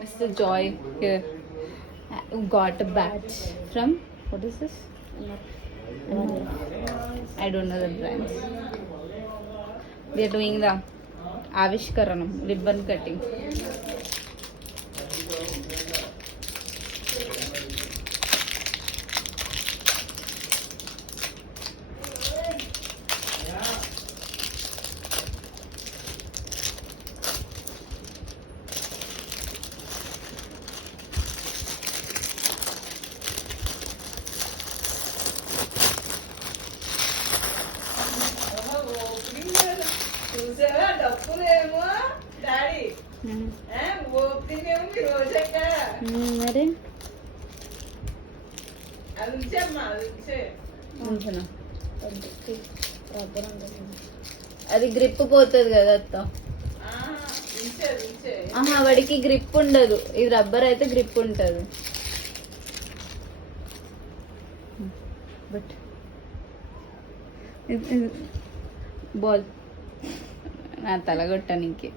Mr. Joy here got a badge from, what is this? I don't know the brands. We are doing the Avishkaranam, ribbon cutting. చూసావా డబ్బులేమో daddy opening ఏమో మీ రోజక్క మరి అది ఉంచమ్మా అది ఉంచే ఉంచునా? అది grip పోతుంది కదా అత్త. ఉంచే ఉంచే ఆహా, వాడికి గ్రిప్ ఉండదు. ఇది రబ్బర్ అయితే గ్రిప్ ఉంటుంది. బట్ బాల్ నా తలగొట్టడానికి